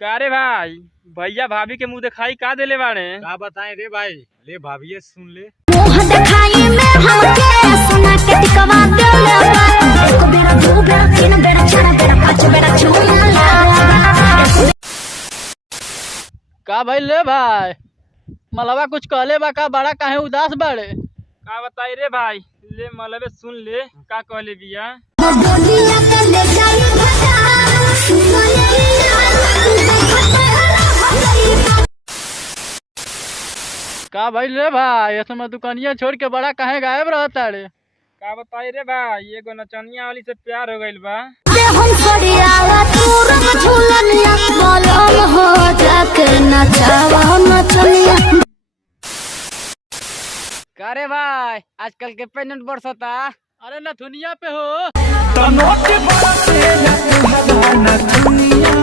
का रे भाई, भैया भाभी के मुंह दिखाई का देले बाड़े? का बताएं रे भाई, ले भाभी सुन ले। मुंह दिखाई में हमके सोना के टिकवा देले बा। एक बेरा दो बेरा तीन बेरा चार बेरा पांच बेरा छुला। का भाई ले भाई मलवा कुछ कहले बा का बड़ा काहे उदास बाड़े? का बताई रे भाई, ले मलबे सुन ले का कहले बिया। दुनिया के ले जाई भगा का भाई ले भाई ऐसे में दुकानिया छोड़ के बड़ा काहे गायब रहता रे? का बताई रे भाई, एगो नचनिया वाली से प्यार हो गइल बा। हम सड़ियावा तू रंग झूलनिया बोलम हो जाके नचावा नचनिया। का रे भाई आजकल के पेमेंट बरसता? अरे न दुनिया पे हो तनोट बरसे न तुहरा न दुनिया